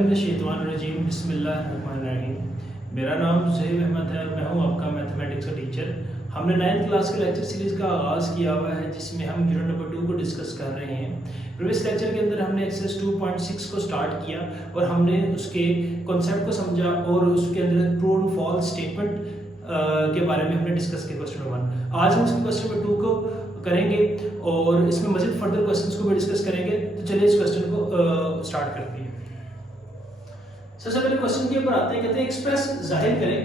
बिस्मिल्लाहिर्रहमानिर्रहीम बिस्मिल्लाहिर्रहमानिर्रहीम। मेरा नाम ज़ुहैब अहमद है और मैं हूँ आपका मैथमेटिक्स का टीचर। हमने 9th क्लास के लेक्चर सीरीज़ का आगाज़ किया हुआ है जिसमें हम यूनिट नंबर 2 को डिस्कस कर रहे हैं। प्रीवियस लेक्चर के अंदर हमने एक्सरसाइज 2.6 को स्टार्ट किया और हमने उसके कॉन्सेप्ट को समझा और उसके अंदर ट्रू और फॉल्स स्टेटमेंट के बारे में हमने डिस्कस किया क्वेश्चन नंबर 1। आज हम इसके क्वेश्चन नंबर 2 को करेंगे और इसमें मज़ीद फर्दर क्वेश्चंस को भी डिस्कस करेंगे। तो चलिए इस क्वेश्चन को स्टार्ट करते हैं। सबसे पहले क्वेश्चन के ऊपर आते हैं, कहते हैं एक्सप्रेस जाहिर करें।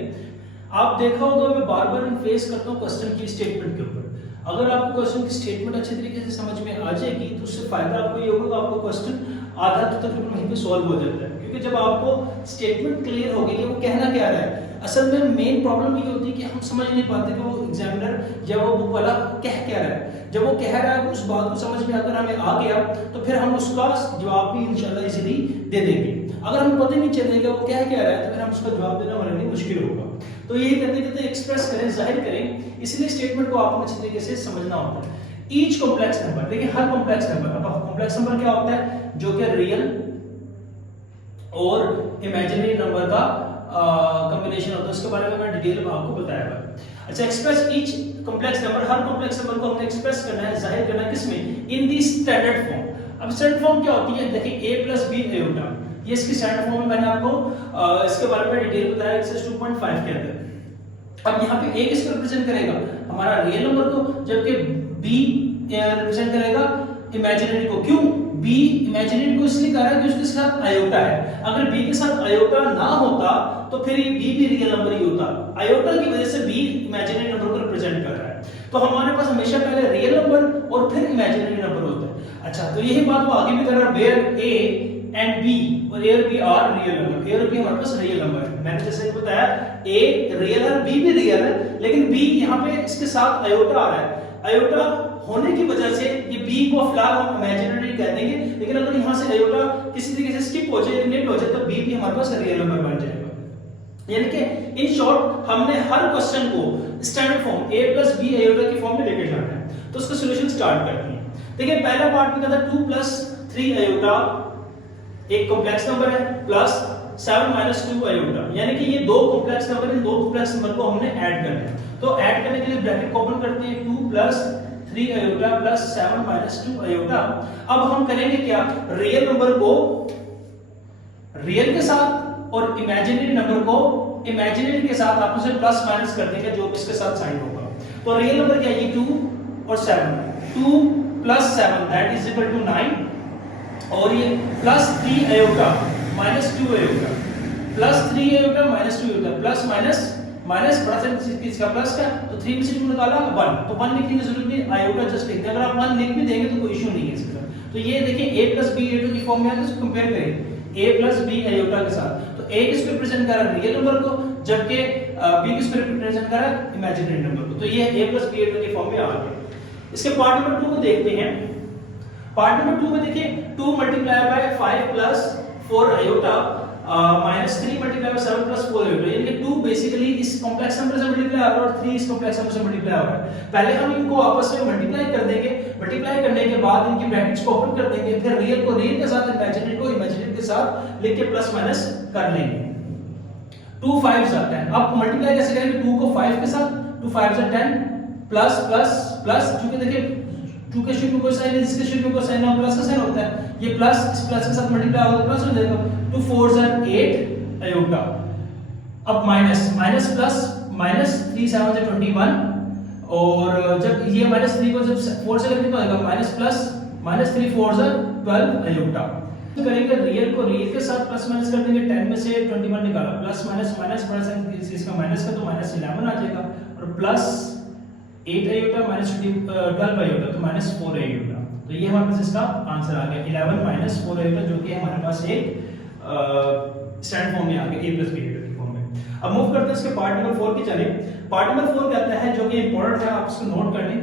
आप देखा होगा मैं बार बार फेस करता हूँ क्वेश्चन की स्टेटमेंट के ऊपर। अगर आपको क्वेश्चन की स्टेटमेंट अच्छे तरीके से समझ में आ जाएगी तो उससे फायदा आपको ये होगा, आपको क्वेश्चन आधा तो तकरीबन वहीं पे सॉल्व हो जाता है, क्योंकि जब आपको स्टेटमेंट क्लियर होगी कि वो कहना क्या रहा है। असल में मेन प्रॉब्लम ये होती है कि हम समझ नहीं पाते कि वो एग्जामिनर या वो बुक वाला कह क्या रहा है। जब वो कह रहा है उस बात को समझ में अगर हमें आ गया तो फिर हम उसका जवाब भी इंशाल्लाह इजीली दे देंगे। अगर हमें पता नहीं चलेगा वो क्या कह रहा है तो फिर हम उसका जवाब देना हमारे लिए मुश्किल होगा। तो यही कहते एक्सप्रेस करें, जाहिर करें, इसलिए स्टेटमेंट को आपको अच्छी तरीके से समझना होता है। ईच कॉम्प्लेक्स नंबर, देखिए हर कॉम्प्लेक्स नंबर, अब कॉम्प्लेक्स नंबर क्या होता है, जो कि रियल और इमेजिनरी नंबर का कॉम्बिनेशन होता है, उसके बारे में मैं डिटेल में आपको बताया हुआ। अच्छा, एक्सप्रेस ईच कॉम्प्लेक्स नंबर, हर कॉम्प्लेक्स नंबर को हमने एक्सप्रेस करना है, जाहिर करना है किसमें, इन दी स्टैंडर्ड फॉर्म। अब स्टैंडर्ड फॉर्म क्या होती है, देखिए a + b आयोटा, ये इसकी स्टैंडर्ड फॉर्म में मैंने आपको इसके बारे में डिटेल बताया एक्सरसाइज 2.5 के अंदर। अब यहाँ पे a किसको रिप्रेजेंट करेगा, हमारा रियल नंबर को, जबकि b रिप्रेजेंट करेगा इमेजिनरी को। क्यों, b इमेजिनरी को इसलिए कह रहा है कि उसके साथ आयोटा है। अगर b के साथ आयोटा ना होता तो फिर ये b भी रियल नंबर ही होता। आयोटा की वजह से b इमेजिनरी नंबर को रिप्रेजेंट कर रहा है। तो हमारे पास हमेशा पहले रियल नंबर और फिर इमेजिनरी नंबर होता है। अच्छा, तो यही बात वो आगे भी कर रहा है, वेयर a एंड b और a और b are real number. a और b हमारे पास रियल नंबर है। मैंने जैसे बताया a रियल है, b भी रियल है, लेकिन b यहाँ पे इसके साथ आयोटा आ रहा है। आयोटा होने की वजह से ये b को फिलहाल हम इमेजिनरी कह देंगे, लेकिन अगर यहाँ से आयोटा किसी तरीके से स्किप हो जाए, एलिमिनेट हो जाए, तो b भी हमारे पास रियल नंबर बन जाएगा। यानी कि इन शॉर्ट हमने हर क्वेश्चन को standard form a + b iota की फॉर्म में लेके जाना है। तो उसका सॉल्यूशन स्टार्ट करते हैं। देखिए पहला पार्ट में कहता है 2 + 3 आयोटा एक कॉम्प्लेक्स नंबर है, प्लस 7 - 2 आयोटा, यानी कि ये दो कॉम्प्लेक्स नंबर, इन दो कॉम्प्लेक्स नंबर को हमने ऐड करना है। तो ऐड करने के लिए ब्रैकेट को ओपन करते हैं, 2 + 3 आयोटा प्लस 7 - 2 आयोटा। अब हम करेंगे क्या, रियल नंबर को रियल के साथ और इमेजिनरी नंबर को इमेजिनरी के साथ आपस में प्लस माइनस कर देंगे, जो इसके साथ साइन होगा। तो रियल नंबर क्या है, ये 2 और 7, 2 + 7 दैट इज इक्वल टू 9, और ये plus 3 iota minus 2 iota, plus 3 iota minus 2 iota, plus minus minus बड़ा सा इसका प्लस का, तो 3 में से 2 निकाला 1, तो 1 लिखने की जरूरत नहीं, आयोटा जस्ट लिख दें। अगर आप 1 लिख भी देंगे तो कोई इशू नहीं है इसका। तो ये देखिए a + b आयोटा की फॉर्म में है, इसको कंपेयर करें a + b आयोटा के साथ। तो a किसको रिप्रेजेंट कर रहा है, रियल नंबर को, जबकि b किसको रिप्रेजेंट कर रहा है, इमेजिनरी नंबर को। तो ये a + b आयोटा की फॉर्म में आ गया। इसके पार्ट नंबर 2 को देखते हैं। पार्ट नंबर 2 में देखिए 2 × 5 + 4 आयोटा -3 × 7 + 4 आयोटा, यानी कि 2 बेसिकली इस कॉम्प्लेक्स नंबर से मल्टीप्लाई हो रहा है और 3 इस कॉम्प्लेक्स नंबर से मल्टीप्लाई हो रहा है। पहले हम इनको आपस में मल्टीप्लाई कर देंगे, मल्टीप्लाई करने के बाद इनकी ब्रैकेट्स को ओपन कर देंगे, फिर रियल को रियल के साथ, इमेजिनरी को इमेजिनरी के साथ लिख के प्लस माइनस कर लेंगे। 2 5 आता है। अब मल्टीप्लाई कैसे करेंगे, 2 को 5 के साथ, 2 5 = 10 प्लस प्लस प्लस, क्योंकि देखिए 2 के शुरू में कोई साइन है, इसके शुरू में कोई साइन है, प्लस का साइन होता है, ये प्लस इस प्लस के साथ मल्टीप्लाई होगा तो प्लस हो जाएगा। 2 4 = 8 आयोटा। अब माइनस माइनस प्लस माइनस 3 7 = 21, और जब ये -3 को जब 4 से करते तो आएगा माइनस प्लस -3 4 = 12 आयोटा। तो करेंगे रियल को रियल के साथ प्लस माइनस कर देंगे, 10 में से 21 निकाला, प्लस माइनस माइनस बड़ा साइन इसका माइनस का, तो -11 आ जाएगा, और प्लस 8 आयोटा -12 आयोटा, तो -4 आयोटा। तो ये हमारे पास इसका आंसर आ गया 11 - 4 आयोटा, जो कि हमारे पास एक स्टैंडर्ड फॉर्म में आ गया a + b आयोटा की फॉर्म में। अब मूव करते हैं इसके पार्ट नंबर 4 की जानिब। पार्ट नंबर 4 कहता है, जो कि इंपॉर्टेंट है, आप इसको नोट कर लें,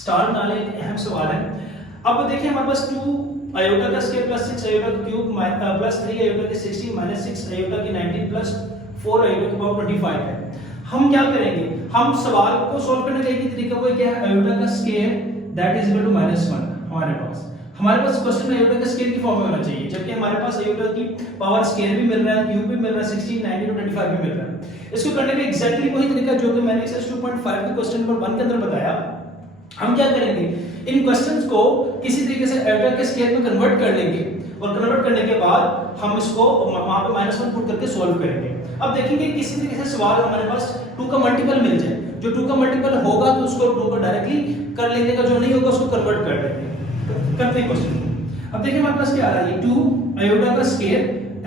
स्टार नाले एक अहम सवाल है। अब देखिए हमारे पास 2 आयोटा का स्क्वायर प्लस 6 आयोटा का क्यूब प्लस 3 आयोटा की 60 - 6 आयोटा की 19 प्लस 4 आयोटा की पावर 25 है। हम क्या करेंगे, हम सवाल को सॉल्व करने का एक ही तरीका वो क्या है, आयोटा का square that is equal to -1 हमारे पास। हमारे पास क्वेश्चन में आयोटा का स्केयर की फॉर्म में होना चाहिए, जबकि हमारे पास आयोटा की पावर स्केयर भी मिल रहा है, क्यूब भी मिल रहा है, 16, 19 और 25 भी मिल रहा है। इसको करने का एग्जैक्टली वही तरीका जो कि मैंने एक्सरसाइज 2.5 के क्वेश्चन नंबर 1 के अंदर बताया। हम क्या करेंगे, इन क्वेश्चंस को किसी तरीके से आयोटा के स्केयर में कन्वर्ट कर लेंगे और कन्वर्ट करने के बाद हम इसको वहां पे -1 पुट करके सॉल्व करेंगे। अब देखेंगे किसी तरीके से सवाल हमारे पास 2 का मल्टीपल मिल जाए, जो 2 का मल्टीपल होगा तो उसको 2 को डायरेक्टली कर लेंगे, जो नहीं होगा उसको कन्वर्ट कर लेंगे। करते हैं क्वेश्चन। अब देखिए हमारे पास क्या आ रहा है, 2 आयोटा का स्केयर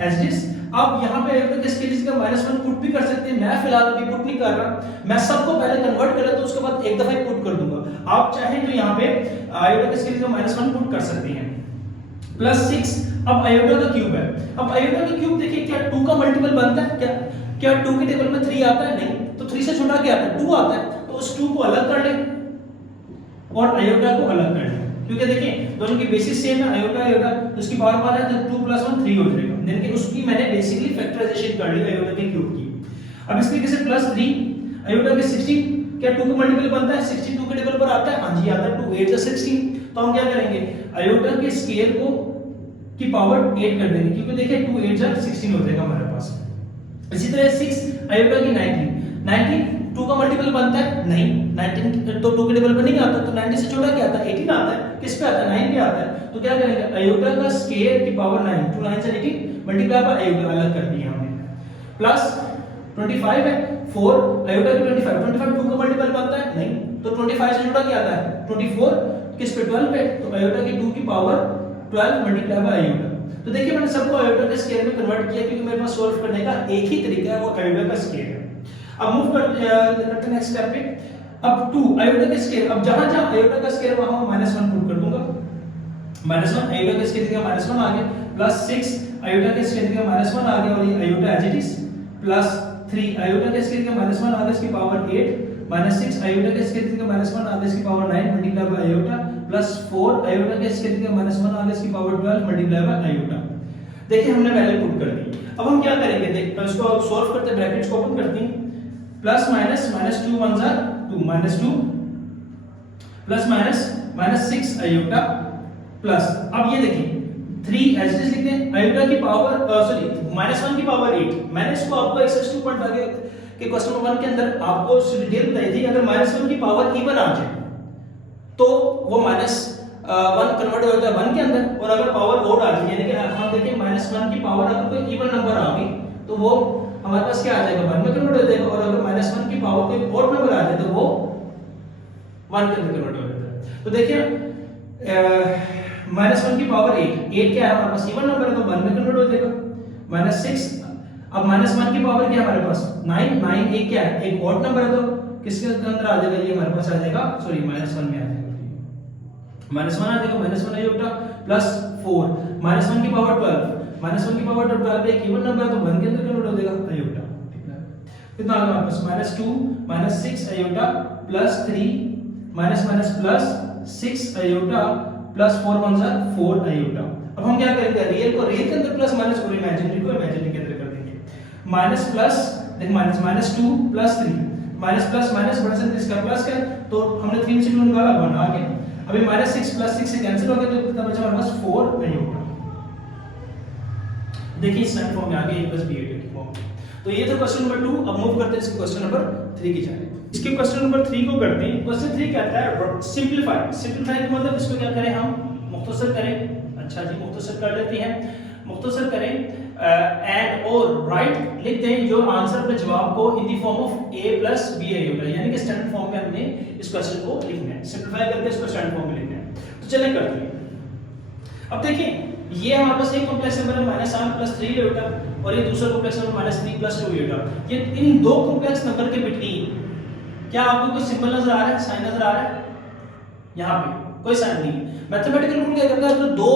एज दिस। अब यहाँ पे आयोटा के स्केयर का -1 पुट भी कर सकते हैं, मैं फिलहाल अभी पुट नहीं कर रहा, मैं सबको पहले कन्वर्ट कर लेता हूं, उसके बाद एक दफा ही पुट कर दूंगा। आप चाहें तो यहाँ पे आयोटा के स्केयर का -1 पुट कर सकते हैं। +6 अब आयोटा का क्यूब है। अब आयोटा का क्यूब देखिए क्या 2 का मल्टीपल बनता है, क्या 2 के टेबल में 3 आता है? नहीं, तो 3 से छोटा क्या आता है? 2 आता है। तो उस 2 को अलग कर लें और आयोटा को अलग कर लें, क्योंकि देखिए दोनों की बेसिस सेम है, आयोटा तो उसकी पावर 1 है, तो 2 + 1 3 हो जाएगा। यानी कि उसकी मैंने बेसिकली फैक्टराइजेशन कर ली आयोटा के क्यूब की। अब इस तरीके से +3 आयोटा के 16 क्या 2 का मल्टीपल बनता है? 16 2 के टेबल पर आता है, हां जी आता है, 2 8 + 16। तो हम क्या करेंगे, आयोटा के स्केयर को की पावर 8 कर देंगे, क्योंकि देखिए 2 8 + 16 हो जाएगा हमारे पास। इसी तरह 6 आयोटा की 19 2 का मल्टीपल बनता है? नहीं, 19 तो 2 के टेबल पर नहीं आता, तो 90 से छोटा क्या आता है? 18 आता है। किस पे आता है? 9 पे आता है। तो क्या करेंगे, आयोटा का स्केयर की पावर 9, 2 9 से 18 मल्टीप्लाई बाय आयोटा अलग कर दिया हमने। प्लस 25 है, 4 आयोटा की 25 2 का मल्टीपल बनता है? नहीं, तो 25 से छोटा क्या आता है? 24 किस पे? 12 पे, तो आयोटा की 2 की पावर 12 मल्टीप्लाई बाय आयोटा। तो देखिए मैंने सबको आयोटा के स्केयर में कन्वर्ट किया, क्योंकि मेरे पास सॉल्व करने का एक ही तरीका है, वो आयोटा का स्केयर है। अब मूव करते हैं नेक्स्ट स्टेप पे। अब 2 आयोटा के स्केयर, अब जहां आयोटा का स्केयर वहां मैं -1 पुट कर दूंगा। -1 आयोटा के स्केयर का -1 आ गया, +6 आयोटा के स्केयर का -1 आ गया, और ये iota as it is, +3 iota के स्केयर का -1 आ गया, इसकी पावर 8, -6 आयोटा के स्केयर का -1 आ गया, इसकी power 9 multiply by iota, +4 iota के स्केयर का -1 आ गया, इसकी पावर 12 मल्टीप्लाई बाय आयोटा। देखिए हमने वैल्यू पुट कर दी। अब हम क्या करेंगे, देख इसको सॉल्व करते हैं, ब्रैकेट्स को ओपन करते हैं, plus minus -2 1 jar 2 -2 plus minus -6 iota plus, अब ये देखिए 3 एज इट इज लिखते हैं, आयोटा की पावर सॉरी -1 की पावर 8। मैंने इसको आपको एक्सरसाइज 2.5 के क्वेश्चन नंबर 1 के अंदर आपको डिटेल बताई थी, अगर -1 की पावर इवन आ जाए तो वो -1 कन्वर्ट हो जाता है 1 के अंदर, और अगर पावर ओड आ जाए, यानी कि हम देखें -1 की पावर अगर कोई इवन नंबर आ गई तो वो हमारे पास क्या आ जाएगा, 1 में कन्वर्ट हो जाएगा, और अगर -1 की पावर कोई ओड नंबर आ जाए तो वो 1 के अंदर कन्वर्ट हो जाता है। तो देखिए -1 की पावर 8 क्या है हमारे पास, इवन नंबर है, तो 1 में कन्वर्ट हो जाएगा। -6 अब -1 की पावर क्या है हमारे पास 9 एक क्या है, एक ऑड नंबर है, तो किसके अंदर आ जाएगा, ये हमारे पास आ जाएगा, सॉरी -1 में आ जाएगा, -1 आ जाएगा, -1 आयोटा प्लस 4 -1 की पावर 12, -1 की पावर 12 एक इवन नंबर है, तो 1 के अंदर कन्वर्ट हो जाएगा आयोटा। कितना आ गया हमारे पास -2 -6 iota plus 3 plus 6 iota plus 4 1 jar 4 iota. अब हम क्या करेंगे, रियल को रियल के अंदर प्लस माइनस और इमेजिनरी को इमेजिनरी के अंदर कर देंगे। माइनस प्लस देख -2 प्लस 3 माइनस प्लस माइनस बड़ा सा इसका प्लस का, तो हमने 3 से 2 निकाला 1 आ गया। अभी -6 प्लस 6 से कैंसिल हो गया, तो कितना बचा हमारे पास 4 आयोटा। देखिए इस फॉर्म में आ गया a + b की फॉर्म। तो ये था क्वेश्चन नंबर 2। अब मूव करते हैं इसके क्वेश्चन नंबर 3 की जानिब। इसके क्वेश्चन नंबर 3 को करते हैं। क्वेश्चन 3 कहता है सिंपलीफाई का मतलब इसको क्या करें, हम मुख्तसर करें। अच्छा जी, मुख्तसर कर लेते हैं, मुख्तसर करें एंड और राइट लिखते हैं जो आंसर पे जवाब को in the form of a + b iota, यानी कि स्टैंडर्ड फॉर्म में हमने इस क्वेश्चन को लिखना है, सिंपलीफाई करके इसको स्टैंडर्ड फॉर्म में लिखना है। तो चलें करते हैं। अब देखिए ये हमारे पास एक कॉम्प्लेक्स नंबर है -8 + 3 आयोटा, और ये दूसरा कॉम्प्लेक्स नंबर -3 + 2 आयोटा। ये इन दो कॉम्प्लेक्स नंबर के बिटवीन क्या आपको कोई सिंबल नजर आ रहा है, साइन नजर आ रहा है? यहाँ पे कोई साइन नहीं है। मैथमेटिकल रूल क्या कहता है, तो दो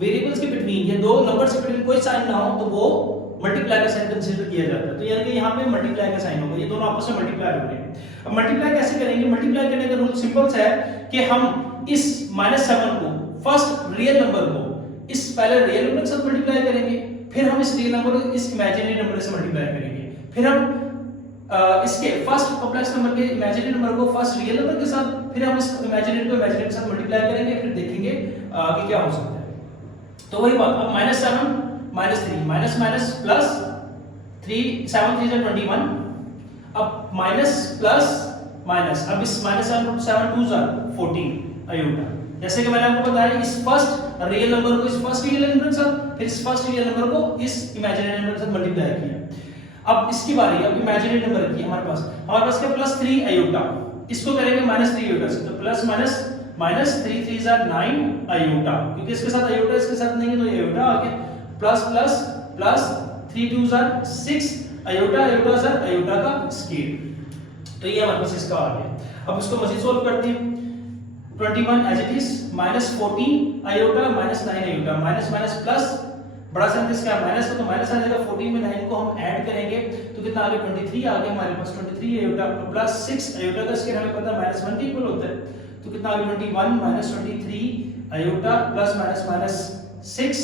वेरिएबल्स के बिटवीन या दो नंबर्स के बिटवीन कोई साइन ना हो तो वो मल्टीप्लाई का साइन कंसीडर किया जाता है। तो यानी कि यहाँ पे मल्टीप्लाई का साइन होगा, ये दोनों आपस में मल्टीप्लाई हो रहे हैं। अब मल्टीप्लाई कैसे करेंगे, मल्टीप्लाई करने का रूल सिंपल सा है कि हम इस -7 को फर्स्ट रियल नंबर को इस पहले रियल नंबर के साथ मल्टीप्लाई करेंगे, फिर हम इस रियल नंबर को इस इमेजिनरी नंबर से मल्टीप्लाई करेंगे, फिर हम इसके फर्स्ट कॉम्प्लेक्स नंबर के इमेजिनरी नंबर को फर्स्ट रियल नंबर के साथ, फिर हम इस इमेजिनरी को इमेजिनरी के साथ मल्टीप्लाई करेंगे, फिर देखेंगे कि क्या हो सकता है। तो वही बात, अब -7 -3 माइनस माइनस प्लस 3 7 3 21, अब माइनस प्लस माइनस, अब इस -7 7 2 14 आयोटा। जैसे कि मैंने आपको बताया इस फर्स्ट रियल नंबर को इस फर्स्ट रियल नंबर के साथ, फिर इस फर्स्ट रियल नंबर को इस इमेजिनरी नंबर के साथ मल्टीप्लाई किया। अब इसकी बारी, अब इमेजिनरी नंबर की हमारे पास क्या +3 आयोटा, इसको करेंगे -3 आयोटा से, तो प्लस माइनस माइनस 3 3 9 आयोटा, क्योंकि इसके साथ आयोटा इसके साथ नहीं है तो आयोटा आ गया, plus plus plus 3 2 6 iota, iota sir iota का स्केल। तो ये हमारे पास इसका आ गया। अब इसको मजीद सोल्व करते हैं। 21 as it is, -14 iota -9 iota, minus minus plus, बड़ा सा इसका माइनस तो माइनस आ जाएगा, 14 में 9 को हम ऐड करेंगे तो कितना आ गया 23 आ गया हमारे पास, 23 आयोटा प्लस 6 आयोटा का स्केल हमें पता है -1 के इक्वल होता है, तो कितना आ गया 21 23 आयोटा प्लस माइनस माइनस 6,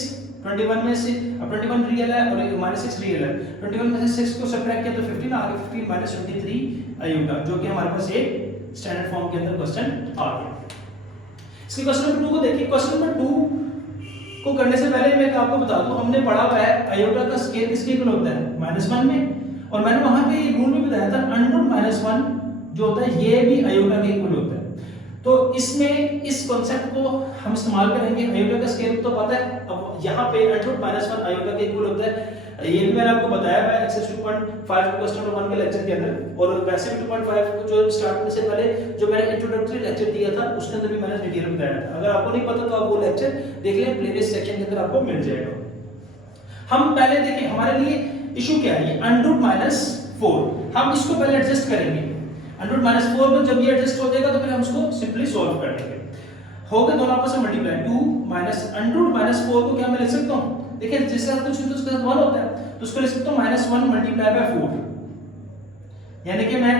21 में से अब 21 रियल है और -6 रियल है, 21 में से 6 को सब्ट्रैक्ट किया तो 15 आ गया, 15 23 आयोटा, जो कि हमारे पास एक स्टैंडर्ड फॉर्म के अंदर क्वेश्चन आ गया। इसके क्वेश्चन नंबर 2 को देखिए। क्वेश्चन नंबर 2 को करने से पहले मैं आपको बता दूं, हमने पढ़ा हुआ है आयोटा का स्केल किसके इक्वल होता है -1 में, और मैंने वहां पे ये रूल भी बताया था √-1 जो होता है ये भी आयोटा के इक्वल होता है। तो इसमें इस कॉन्सेप्ट को हम इस्तेमाल करेंगे। आयोटा का स्केल तो पता है, अब यहाँ पे √-1 आयोटा के इक्वल होता है, ये भी मैंने आपको बताया है एक्सरसाइज 2.5 क्वेश्चन नंबर 1 के लेक्चर के अंदर, और वैसे भी 2.5 को जो स्टार्ट करने से पहले जो मैंने इंट्रोडक्टरी लेक्चर दिया था उसके अंदर भी मैंने डिटेल में बताया था। अगर आपको नहीं पता तो आप वो लेक्चर देख लें, प्लेलिस्ट सेक्शन के अंदर आपको मिल जाएगा। हम पहले देखें हमारे लिए इशू क्या है, ये √-4, हम इसको पहले एडजस्ट करेंगे। √-4 में जब ये एडजस्ट हो जाएगा तो फिर हम इसको सिंपली सॉल्व कर लेंगे। हो गए दोनों आपस में मल्टीप्लाई, 2 √-4 को क्या मैं लिख सकता हूं, देखिए जिसका कुछ भी तो उसके साथ 1 होता है, तो उसको लिख सकता हूं -1 × 4, यानी कि मैं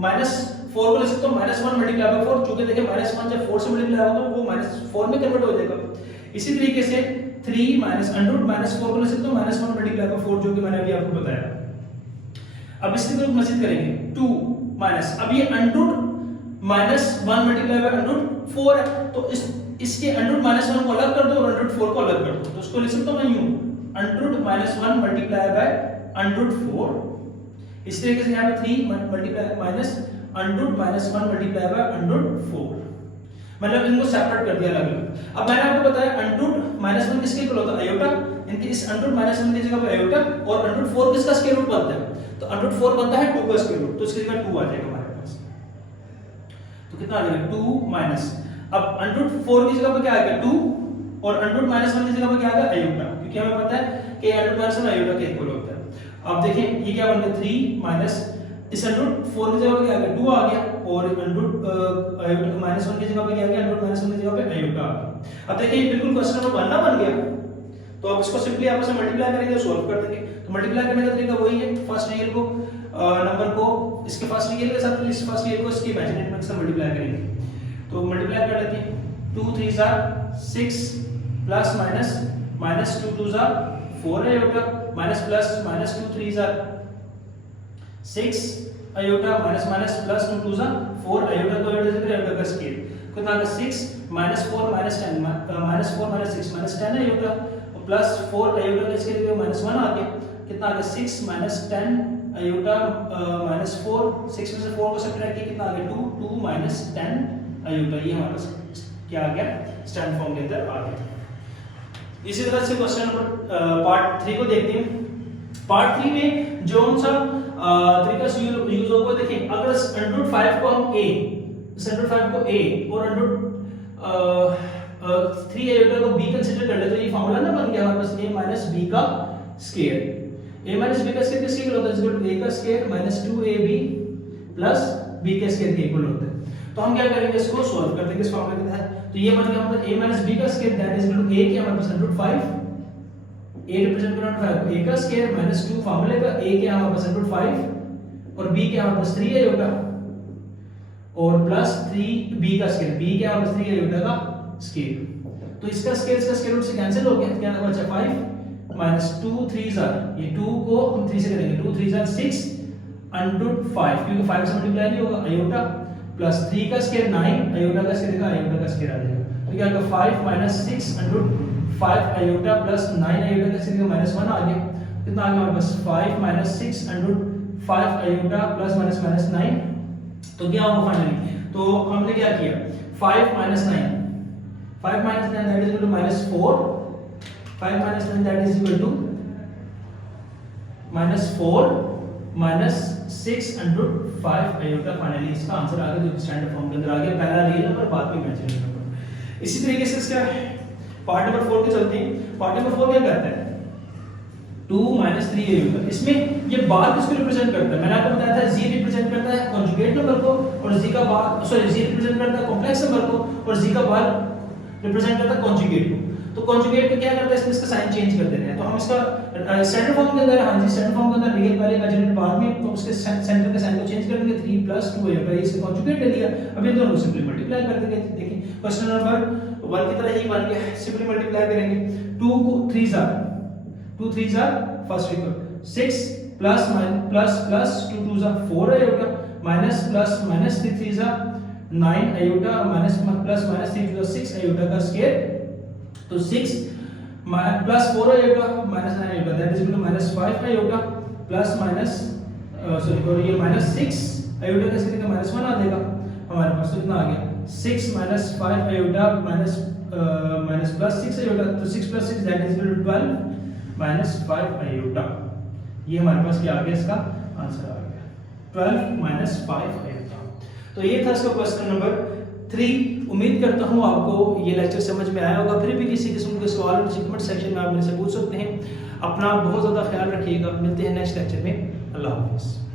-4 को लिख सकता हूं -1 × 4, क्योंकि देखिए -1 जब 4 से मल्टीप्लाई होगा तो वो -4 में कन्वर्ट हो जाएगा। इसी तरीके से 3 √-4 को लिख सकता हूं -1 × 4, जो कि मैंने अभी आपको बताया। अब इसके को मजीद करेंगे 2 माइनस, अब ये √-1 × √4 है, तो इसके √-1 को अलग कर दो और √4 को अलग कर दो, तो उसको लिख सकता हूं मैं यूं √-1 × √4। इस तरीके से यहां पे 3 मल्टीप्लाई माइनस √-1 × √4, मतलब इनको सेपरेट कर दिया अलग अलग। अब मैंने आपको बताया √-1 किसके इक्वल होता है, आयोटा, इनके इस √-1 की जगह पे आयोटा, और √4 किसका स्क्वायर रूट बनता है, तो √4 बनता है 2 का स्क्वायर रूट, तो इसकी जगह 2 आ जाएगा हमारे पास। तो कितना आ जाएगा 2 माइनस, अब √4 की जगह पे क्या आएगा 2, और √-1 की जगह पे क्या आएगा आयोटा, क्योंकि हमें पता है कि √-1 आयोटा के इक्वल होता है। अब देखिए ये क्या बन गया 3 माइनस, इस √4 की जगह पे क्या आ गया 2 आ गया, और √-1 की जगह पे क्या आ गया √-1 की जगह पे आयोटा आ गया। अब देखिए बिल्कुल क्वेश्चन नंबर 1 ना बन गया, तो अब इसको सिंपली आपस में मल्टीप्लाई करेंगे और सॉल्व कर देंगे। तो मल्टीप्लाई करने का तरीका वही है, फर्स्ट रियल को नंबर को इसके फर्स्ट रियल के साथ, इस फर्स्ट रियल को इसके इमेजिनरी नंबर के साथ मल्टीप्लाई करेंगे। तो मल्टीप्लाई कर लेते हैं, 2 3 6 plus minus -2 2 4 iota, minus plus -2 3 6 iota, minus minus plus 2 2 4 iota, तो आयोटा से फिर आयोटा का स्केल कितना आ गया 6 -4 -10 -4 -6 -10 आयोटा, प्लस 4 आयोटा का स्केल -1 आ गया, कितना आ गया 6 -10 आयोटा -4, 6 में से 4 को सब्ट्रैक्ट किया कितना आ गया 2 2 -10 आयोटा, ये हमारे पास क्या आ गया स्टैंडर्ड फॉर्म के अंदर आ गया। इसी तरह से क्वेश्चन नंबर पार्ट 3 को देखते हैं। पार्ट 3 में जो सा तरीका से यूज होगा, देखिए अगर √5 को हम a, √5 को a और √3 आयोटा को b कंसीडर कर ले, तो ये फार्मूला ना बन गया हमारे पास a - b का स्क्वायर। a - b का स्क्वायर किसके इक्वल होता है, a का स्क्वायर -2ab प्लस b के स्क्वायर के इक्वल होता है। तो हम क्या करेंगे, इसको सॉल्व कर देंगे इस फार्मूले के तहत। तो ये बन गया हमारा a - b का square that is equal to a के हमारे पास √5, a रिप्रेजेंट कर √5 a का स्क्वायर -2 फार्मूले का, a के हमारे पास √5 और b के हमारे पास 3 आयोटा, और प्लस 3b का स्क्वायर, b के हमारे पास 3 आयोटा का स्क्वायर। तो इसका स्क्वायर रूट से कैंसिल हो गया, क्या बचा 5 -2 3 ये 2 को हम 3 से करेंगे, 2 3 6 अंडर 5, क्योंकि 5 से मल्टीप्लाई नहीं होगा, आयोटा प्लस 3 का स्क्वायर 9, आयोटा का स्क्वायर का आयोटा का स्क्वायर आ जाएगा। तो क्या होगा 5 minus 6 under 5 iota plus 9 iota का स्क्वायर का माइनस 1 आ गया। कितना आ गया हमारे पास 5 minus 6 under 5 iota plus minus minus 9। तो क्या होगा फाइनली, तो हमने क्या किया 5 minus 9, 5 minus 9 that is equal to minus 4, 5 minus 9 that is equal to minus 4 minus 6 under 5 iota. Finally इसका आंसर आ गया जो स्टैंडर्ड फॉर्म के अंदर आ गया, पहला रियल नंबर बाद में इमेजिनरी नंबर। इसी तरीके से इसका पार्ट नंबर 4 पे चलते हैं। पार्ट नंबर 4 क्या करता है 2 माइनस 3 आयोटा। इसमें ये बाद किसको रिप्रेजेंट करता है, मैंने आपको बताया था z रिप्रेजेंट करता है कॉन्जुगेट नंबर को, और z का बाद सॉरी z रिप्रेजेंट करता है कॉम्प्लेक्स नंबर को, और z का बाद रिप्रेजेंट करता है कॉन्जुगेट को। तो कॉन्जुगेट में क्या करता है, इसमें इसका साइन चेंज कर देते हैं। तो हम इसका स्टैंडर्ड फॉर्म के अंदर, हां जी स्टैंडर्ड फॉर्म के अंदर रियल पहले इमेजिनरी बाद में, तो उसके सेंटर के साइन को चेंज कर देंगे 3 प्लस 2 आयोटा, इससे कॉन्जुगेट ले लिया। अब इन दोनों को सिंपली मल्टीप्लाई कर देंगे। देखिए क्वेश्चन नंबर 1 की तरह ही बन गया, सिंपली मल्टीप्लाई करेंगे। 2 को 3 जार 2 3 जार first equal 6 plus plus plus 2 2 जार 4 आयोटा माइनस प्लस माइनस 3 3 जार 9 iota minus plus minus 3 2 6 iota का स्क्वायर। तो 6 plus 4 iota minus 9 iota that is equal to minus 5 iota plus minus sorry ये माइनस 6 आयोटा का स्क्वायर का minus 1 आ जाएगा हमारे पास। तो कितना आ गया 6 minus 5 iota minus minus plus 6 iota. तो 6 plus 6 that is equal to 12 minus 5 iota. ये हमारे पास क्या आ गया, इसका आंसर आ गया 12 माइनस 5 आयोटा। तो ये था इसका क्वेश्चन नंबर 3। उम्मीद करता हूँ आपको ये लेक्चर समझ में आया होगा। फिर भी किसी किस्म के सवाल कमेंट सेक्शन में आप मेरे से पूछ सकते हैं। अपना बहुत ज़्यादा ख्याल रखिएगा, मिलते हैं नेक्स्ट लेक्चर में। अल्लाह हाफिज़।